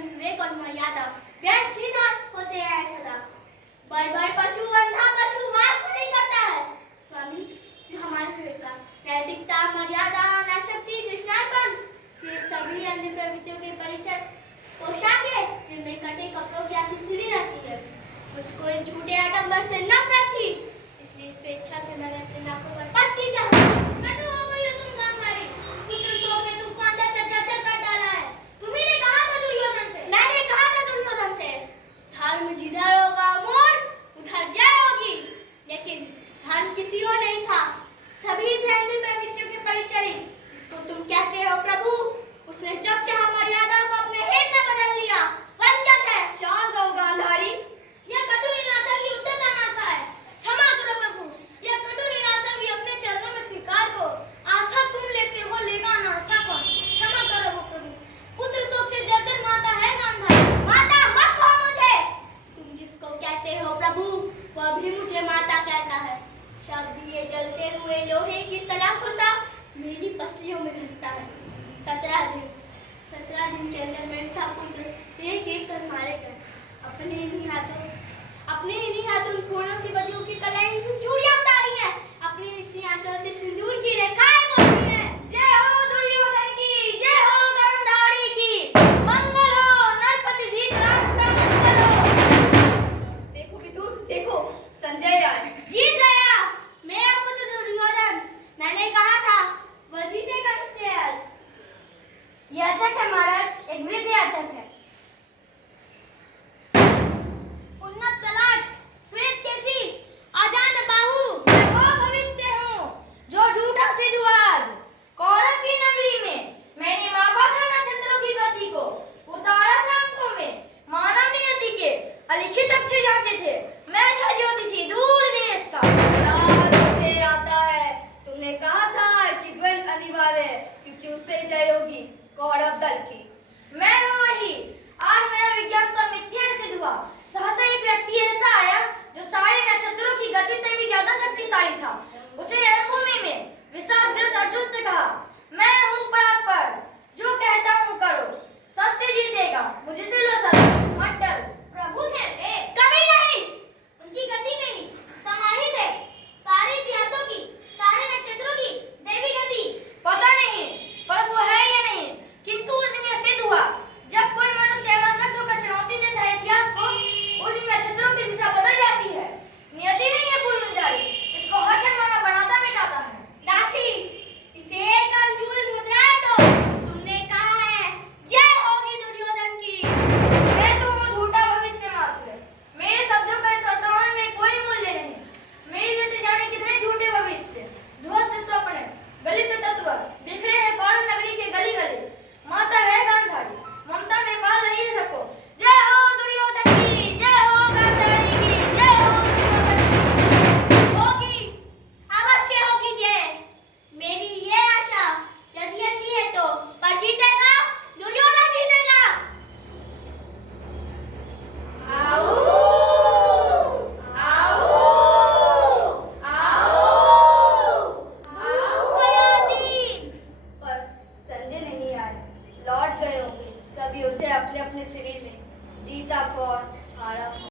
धर्म विवेक और मर्यादा व्यर्थ सीधा होते हैं सदा। बर्बर पशु अंधा पशु वास नहीं करता है। स्वामी, जो हमारे विवेक का नैतिकता मर्यादा अनाशक्ति कृष्णार्पण ये सभी अन्य प्रवृत्तियों के परिचय पोशाकें जिनमें कटे कपड़ों की आखिर सिली रहती है। मुझको इस झूठे आडंबर से नफरत थी, इसलिए स्वेच्छा से मैंने अपने नाकों पर पट्टी चढ़ा। कटु हो गई हो तुम गांधारी। पुत्र शोक ने तुमको अंदर से जर्जर कर डाला है। तुम्ही ने कहा था दुर्योधन से। मैंने कहा था दुर्योधन से, धर्म जिधर होगा मूड उधर जय होगी। लेकिन धर्म किसी और नहीं था, सभी ध्यान प्रवृत्तियों के परिचय जिसको तुम कहते हो प्रभु, उसने जब चाहा मर्यादा को अपने हित में बदल लिया। वंचक है। शांत रहो गांधारी। यह कटु निराशा की उद्धत अनाशा है। क्षमा करो प्रभु। यह कटु निराशा भी अपने चरणों में स्वीकार करो। आस्था तुम लेते हो, लेगा अनास्था कौन? क्षमा करो वो प्रभु। पुत्र शोक से जर्जर माता है गांधारी। माता मत कहो मुझे। तुम जिसको कहते हो प्रभु, वह भी मुझे माता कहता है। शब्द ये जलते हुए लोहे की सलाखों मेरी पसलियों में घसता है। 17 दिन के अंदर मेरे सब पुत्र एक एक कर मारे गए। अपने इन्हीं हाथों उन फूलों से बदियों की कलाई चूड़ियां उतारी हैं। अपनी इसी आंचल से सिंदूर की रेखाएं बोली हैं। जय हो दुर्योधन की, जय हो गांधारी की। मंगल हो नरपति धृतराष्ट्र का मंगल हो। देखो विदुर, देखो संजय जीत गया। मेरा पुत्र दुर्योधन, मैंने कहा था वह जीतेगा इसलिए आज। याचक है महाराज, एक वृद्ध याचक है। उन्नत ललाट, श्वेत केसी, आजान बाहु, वो भविष्य हूँ जो झूठा सिद्ध हुआ आज। कौरव की नगरी में मैंने मापा था नक्षत्रों की गति को, उतारा था अंकों में मानव नियति के अलिखित अक्षर जांचे थे। मैं था ज्योतिषी दूर देश का। याद मुझे आता है, तुमने कहा था कि द्वंद्व अनिवार्य है क्योंकि उससे जय होगी कौरव दल की। मैं हूँ वही। आज मेरा विज्ञान सब मिथ्या सिद्ध हुआ। सहसा एक व्यक्ति ऐसा आया जो सारे नक्षत्रों की गति से भी ज्यादा शक्तिशाली था। उसे रणभूमि में विषादग्रस्त अर्जुन से कहा, मैं हूँ परात्पर, जो कहता हूँ करो, सत्य जीतेगा, मुझसे लो सत्य, मत डरो। प्रभु थे वे। कभी नहीं। उनकी गति में ही समाहित है सारे इतिहासों की, सारे नक्षत्रों की देवी गति। पता नहीं पर वो है या नहीं, किंतु उस दिन यह सिद्ध हुआ जब कोई मनुष्य अनासक्त होकर चुनौती देता है इतिहास को, उस दिन नक्षत्रों की दिशा बदल जाती है। नियति नहीं है पूर्ण जारी, इसको हर क्षण मानव बनाता मिटाता है। दासी, इसे एक अंजुल मुद्राएं दो। तुमने कहा है जय होगी दुर्योधन की। मैं तो हूँ झूठा भविष्य मात्र। मेरे शब्दों का इस वर्तमान में कोई मूल्य नहीं। मेरे जैसे जाने कितने झूठे भविष्य, ध्वस्त स्वप्न, गलित तत्व बिखरे हैं कौरव नगरी के गली गली। माता है गांधारी, ममता में पाल रही है सबको। जय हो दुर्योधन की, जय हो गांधारी की, जय हो दुर्योधन की। होगी, अवश्य होगी जय। मेरी ये आशा यदि अंधी है तो, पर जीतेगा दुर्योधन जीतेगा। आओ, आओ, आओ, आओ हयाती। पर संजय नहीं आए, लौट गए होंगे सब योद्धे अपने अपने शिविर में। जीता कौन, हारा कौन।